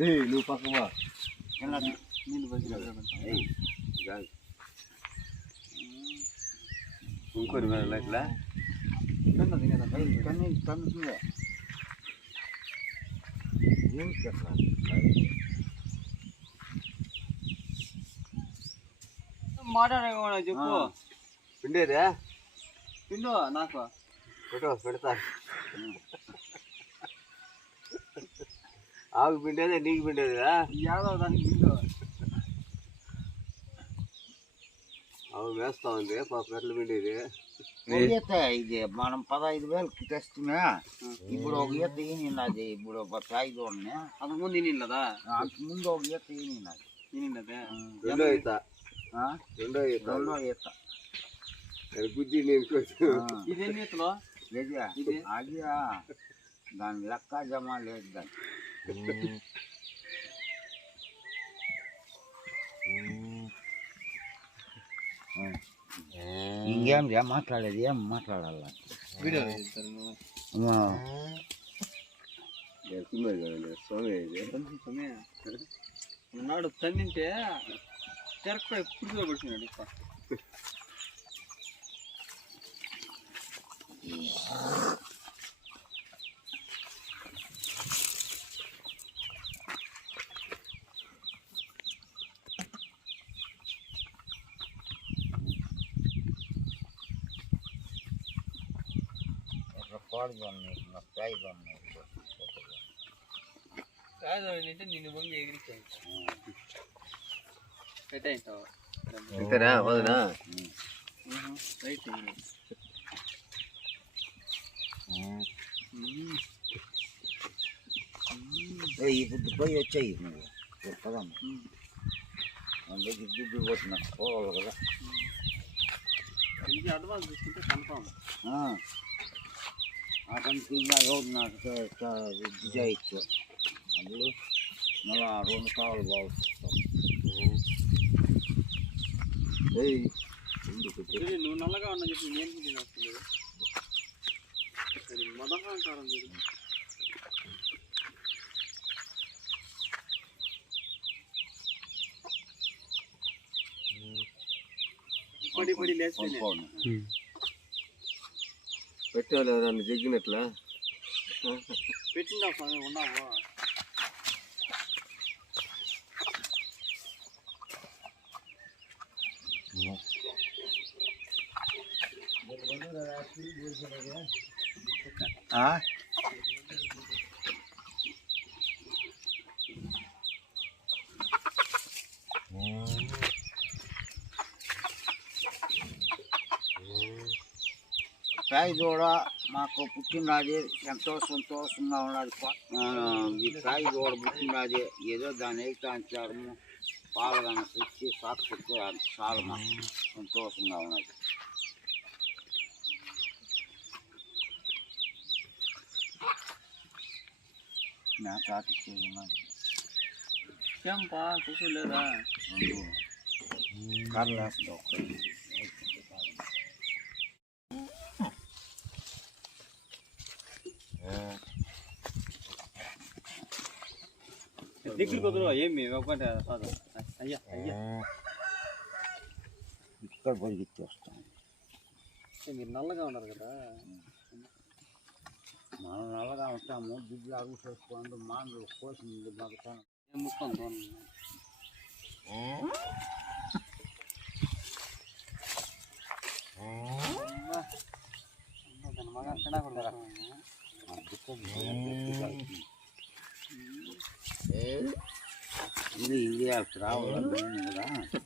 నువ్వు పక్కవా ఇంకోటి ఇట్లా మాట్లాడే చెప్పు పిండేదా పిండు నాకు పెడతా ఆకు పిండేదే నీకు పిండేదా యాదవ్ దానికి పిండు ఆవు వేస్తా ఉంది పెట్లు పిండేది ఇది మనం 15,000కి తెస్తున్నా ఇప్పుడు ఒక ఈత ఈనిన్నది ఇప్పుడు ఒక 5 ఉన్నాయి అంతకుముందు ఈనిన్నదా అంతకుముందు ఒక ఈత ఈనిన్నది ఈనిన్నదే రెండో ఈత గుజ్జి నేను ఇది ఎన్ని ఈతలు ఇది అది దాని లెక్క జమా లేదు దాన్ని ఇంకేం మాట్లాడేది ఏం మాట్లాడాల నాడు తన్నింటే చెరకపోయి పుట్టులో పడుతున్నాడు ఇప్ప కాదంటే నిన్ను బొంగి ఎగిరిచ్చాను పెట్టావు ఇంతనా వదనా రైట్ ఇప్పుడు పోయి వచ్చాయి నువ్వు పదం అందుకే దుడ్డు పోతున్నా పోవాలి కదా అడ్వాన్స్ తీసుకుంటే కన్ఫామ్ అతనికి ఇంకా ఎవరు నాకు చేయొచ్చు అప్పుడు మళ్ళీ 2 కావాలి బాగుంటాం నువ్వు నల్లగా ఉన్నా చెప్పి నేను తినేస్తుంది మదకారం పడి పడి లేచిపోయినా పెట్టాలి నన్ను జగ్గినట్లా పెట్టిందా ఉన్నావు కాయ దూడ మాకు పుట్టినది ఎంతో సంతోషంగా ఉన్నది ఈ కాయ దూడ పుట్టినది ఏదో దాని అయితే అంటారు పాలగానే తెచ్చి సాకుతే చాలా మాకు సంతోషంగా ఉన్నది నా చాటిస్తే ఉన్నది చెంపా కుసు లేదా కర్లేస్తావు దగ్గరికి వద్దు ఏమి ఒకటి అయ్యా అయ్యా ఇక్కడ పొడిగిచ్చి వస్తాను మీరు నల్లగా ఉన్నారు కదా మనం నల్లగా ఉంటాము దిగ్గులు అడుగు చేసుకోండి మానవులు కోసింది బాగా ముక్కుంది మగ తినకుండా ఇది రావాలి కూడా